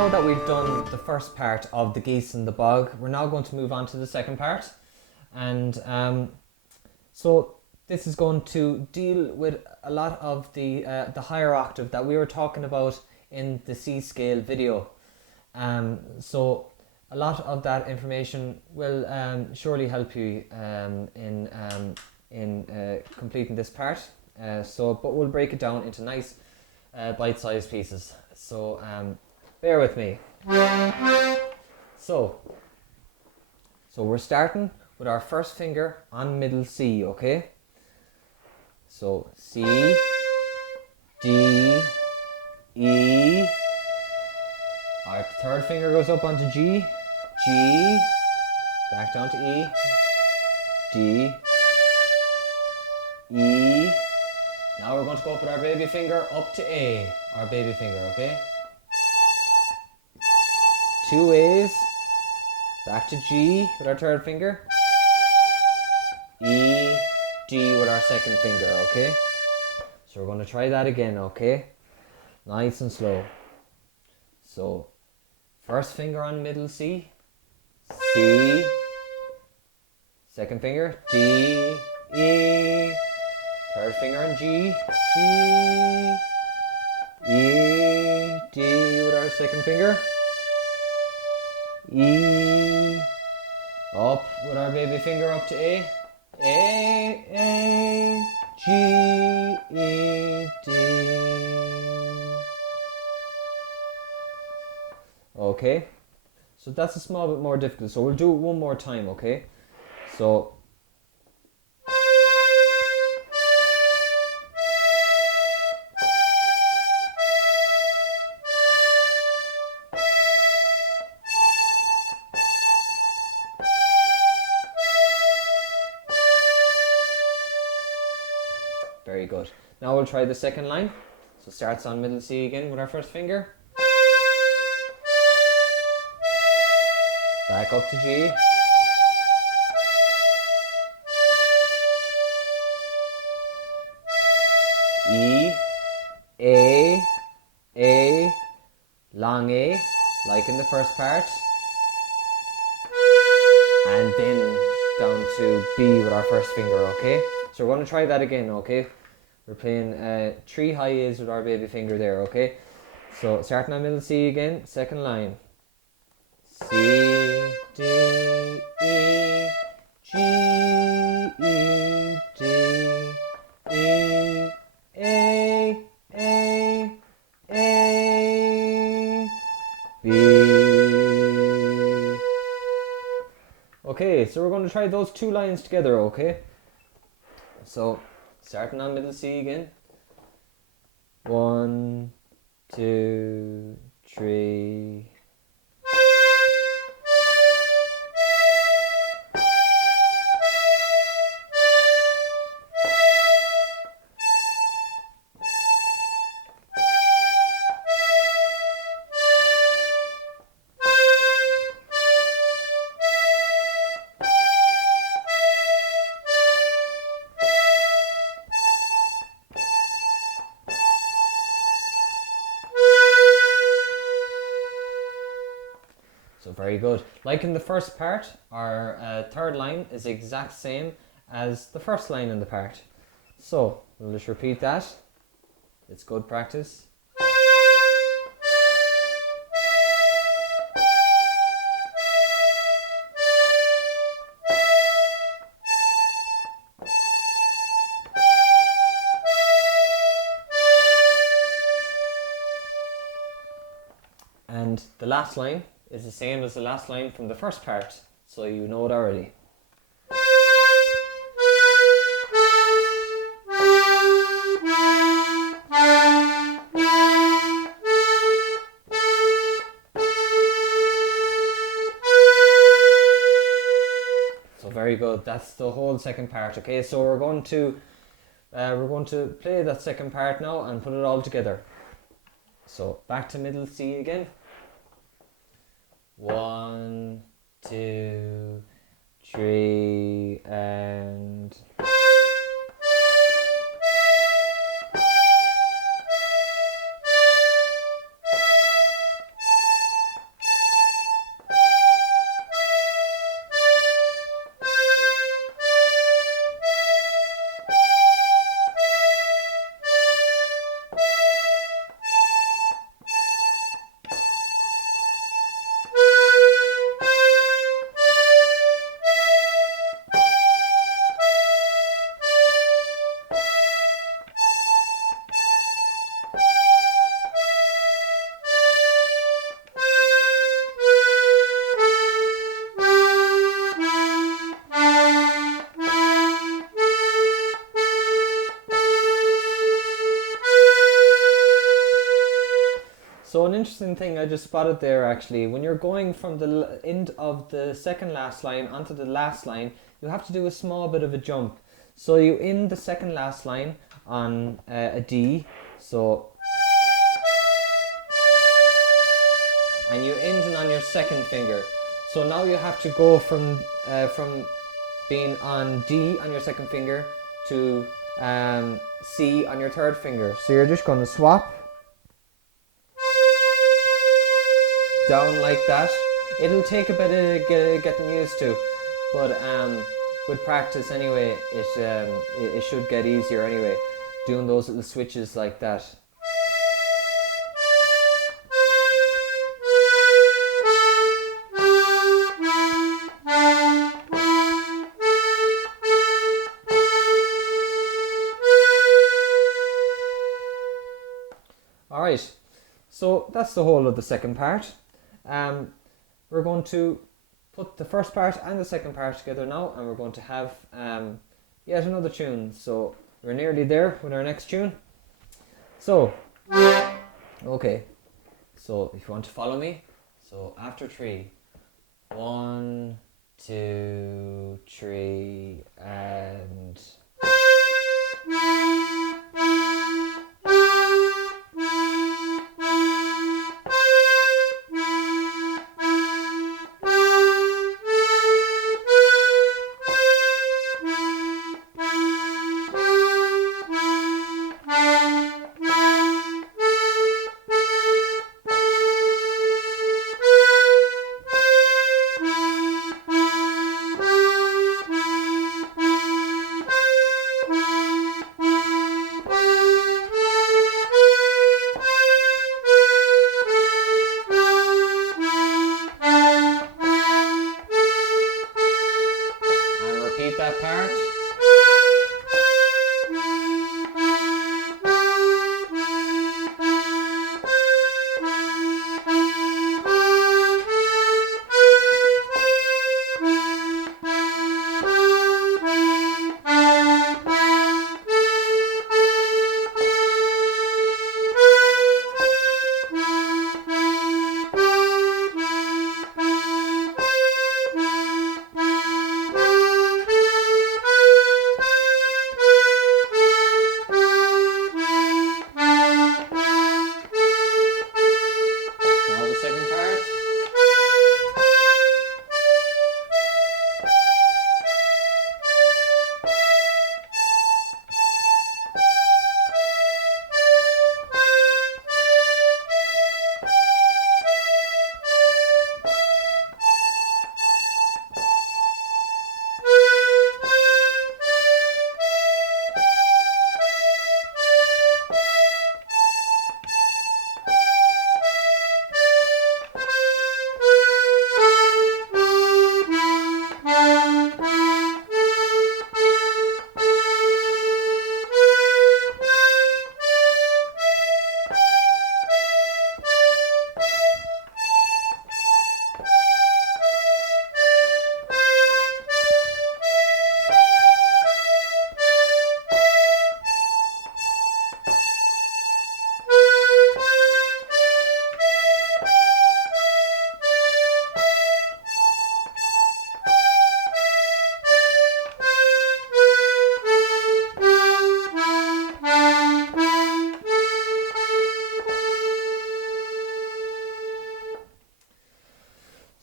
now that we've done the first part of the geese in the bog, we're now going to move on to the second part. And so this is going to deal with a lot of the higher octave that we were talking about in the C scale video. So a lot of that information will surely help you in completing this part. But we'll break it down into nice bite-sized pieces. So bear with me. So we're starting with our first finger on middle C, okay? So C, D, E. Our third finger goes up onto G, G, back down to E, D, E. Now we're going to go up with our baby finger up to A, our baby finger, okay? 2 A's, back to G with our third finger, E, D with our second finger, okay? So we're going to try that again, okay? Nice and slow. So, first finger on middle C, C, second finger, D, E, third finger on G, G, E, D with our second finger, E, up with our baby finger up to A, G, E, D. Okay, so that's a small bit more difficult, so we'll do it one more time, okay? So very good. Now we'll try the second line. So starts on middle C again with our first finger. Back up to G. E, A, long A, like in the first part. And then down to B with our first finger, okay? So we're going to try that again, okay? We're playing 3 high A's with our baby finger there, okay? So starting on middle C again, second line. C, D, E, G, E, D, E, A, B. Okay, so we're going to try those 2 lines together, okay? So starting on middle C again. 1, 2, 3. So very good. Like in the first part, our third line is the exact same as the first line in the part. So we'll just repeat that. It's good practice. And the last line is the same as the last line from the first part, so you know it already. So very good. That's the whole second part. Okay, so we're going to play that second part now and put it all together. So back to middle C again. 1, 2, 3, and So an interesting thing I just spotted there actually, when you're going from the end of the second last line onto the last line, you have to do a small bit of a jump. So you end the second last line on a D, so, and you end it on your second finger. So now you have to go from being on D on your second finger to C on your third finger. So you're just going to swap down like that. It'll take a bit of getting used to, but with practice anyway, it should get easier anyway, doing those little switches like that. Alright, so that's the whole of the second part. We're going to put the first part and the second part together now, and we're going to have yet another tune. So we're nearly there with our next tune. So, okay, so if you want to follow me, so after 3, 1, 2, 3, and... that part.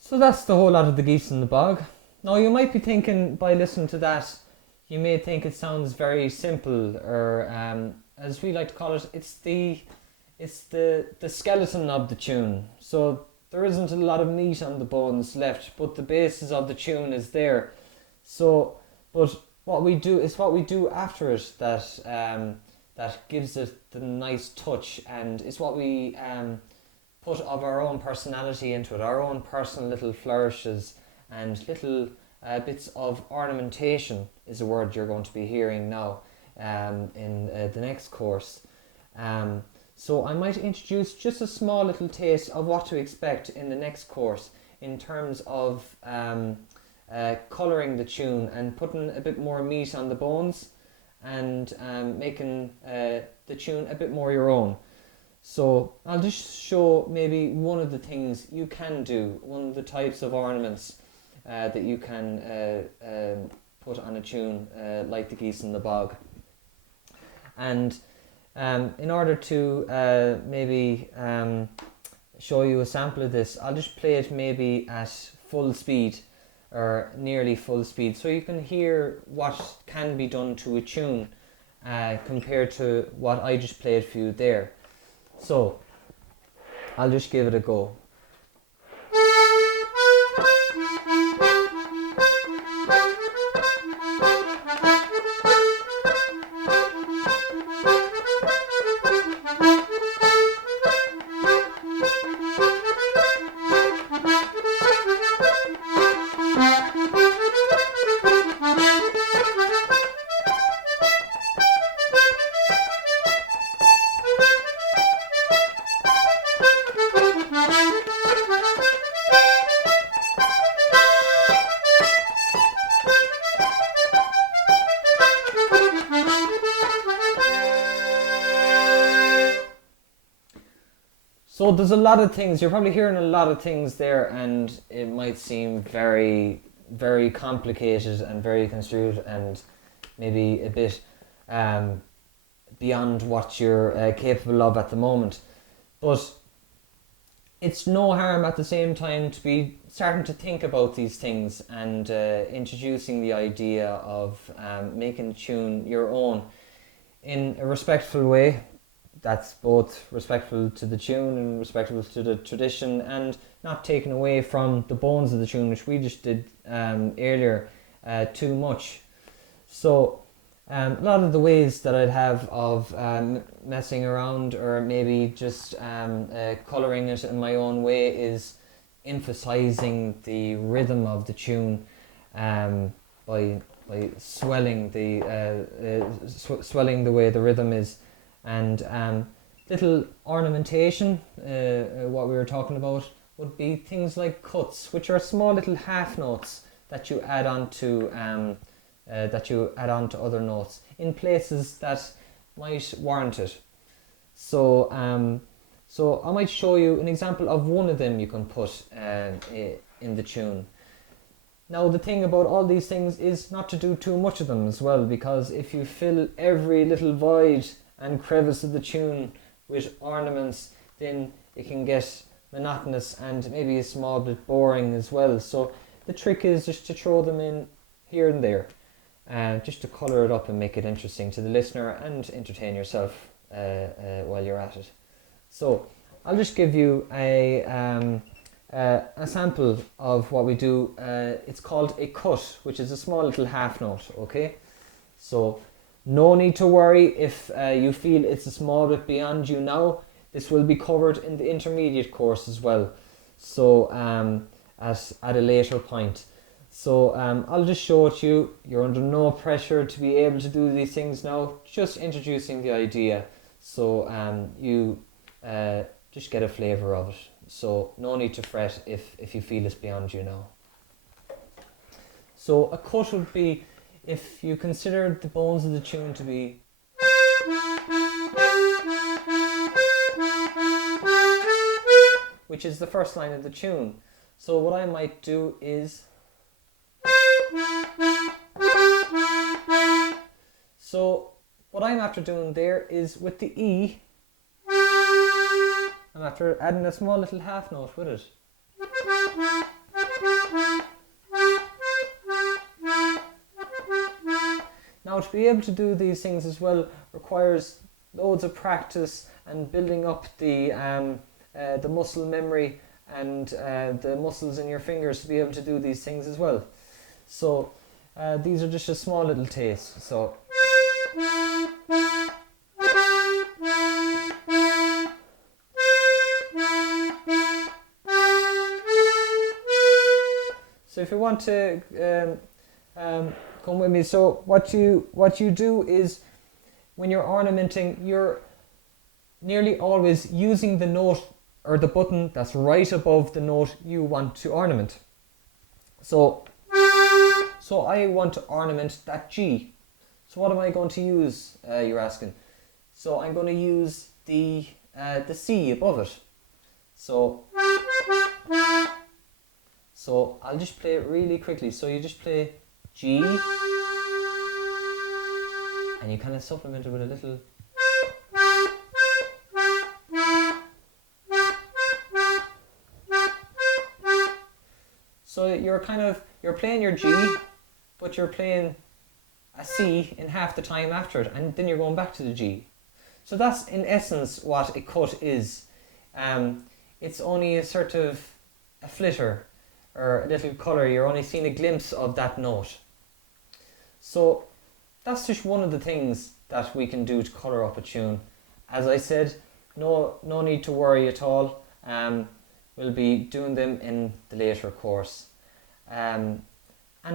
So that's the whole lot of the Geese in the Bog. Now you might be thinking, by listening to that, you may think it sounds very simple, or as we like to call it, it's the skeleton of the tune. So there isn't a lot of meat on the bones left, but the basis of the tune is there. So, but what we do after it that gives it the nice touch, and it's what we put of our own personality into it, our own personal little flourishes and little bits of ornamentation is a word you're going to be hearing now in the next course. So I might introduce just a small little taste of what to expect in the next course in terms of colouring the tune and putting a bit more meat on the bones and making the tune a bit more your own. So I'll just show maybe one of the things you can do, one of the types of ornaments that you can put on a tune like the Geese in the Bog. And in order to maybe show you a sample of this, I'll just play it maybe at full speed or nearly full speed, so you can hear what can be done to a tune compared to what I just played for you there. So I'll just give it a go. So there's a lot of things, you're probably hearing a lot of things there, and it might seem very, very complicated and very construed and maybe a bit beyond what you're capable of at the moment. But it's no harm at the same time to be starting to think about these things and introducing the idea of making a tune your own in a respectful way. That's both respectful to the tune and respectful to the tradition, and not taking away from the bones of the tune, which we just did earlier, too much. So a lot of the ways that I'd have of messing around or maybe just colouring it in my own way is emphasising the rhythm of the tune by swelling swelling the way the rhythm is. And little ornamentation, what we were talking about, would be things like cuts, which are small little half notes that you add on to other notes in places that might warrant it. So so I might show you an example of one of them you can put in the tune. Now the thing about all these things is not to do too much of them as well, because if you fill every little void and crevice of the tune with ornaments, then it can get monotonous and maybe a small bit boring as well. So the trick is just to throw them in here and there, just to colour it up and make it interesting to the listener and entertain yourself while you're at it. So I'll just give you a sample of what we do. It's called a cut, which is a small little half note, okay? So no need to worry if you feel it's a small bit beyond you now. This will be covered in the intermediate course as well, so at a later point. So I'll just show it to you. You're under no pressure to be able to do these things now, just introducing the idea, so you just get a flavour of it. So no need to fret if you feel it's beyond you now. So a cut would be, if you consider the bones of the tune to be which is the first line of the tune. So what I might do is, so what I'm after doing there is with the E, I'm after adding a small little half note with it. Now to be able to do these things as well requires loads of practice and building up the muscle memory and the muscles in your fingers to be able to do these things as well. So these are just a small little taste. So if you want to come with me, so what you do is, when you're ornamenting, you're nearly always using the note or the button that's right above the note you want to ornament. So I want to ornament that G. So what am I going to use, you're asking? So I'm going to use the the C above it. So I'll just play it really quickly. So you just play G, and you kind of supplement it with a little. So you're playing your G, but you're playing a C in half the time after it, and then you're going back to the G. So that's in essence what a cut is. It's only a sort of a flitter or a little colour. You're only seeing a glimpse of that note. So that's just one of the things that we can do to colour up a tune. As I said, no need to worry at all. We'll be doing them in the later course. And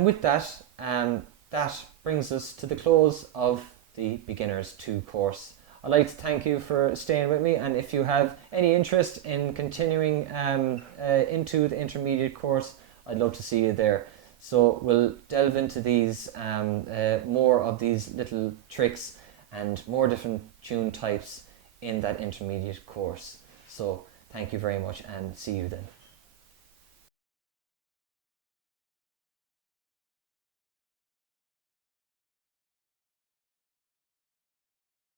with that, that brings us to the close of the Beginners 2 course. I'd like to thank you for staying with me, and if you have any interest in continuing into the intermediate course, I'd love to see you there. So we'll delve into these, more of these little tricks and more different tune types in that intermediate course. So thank you very much, and see you then.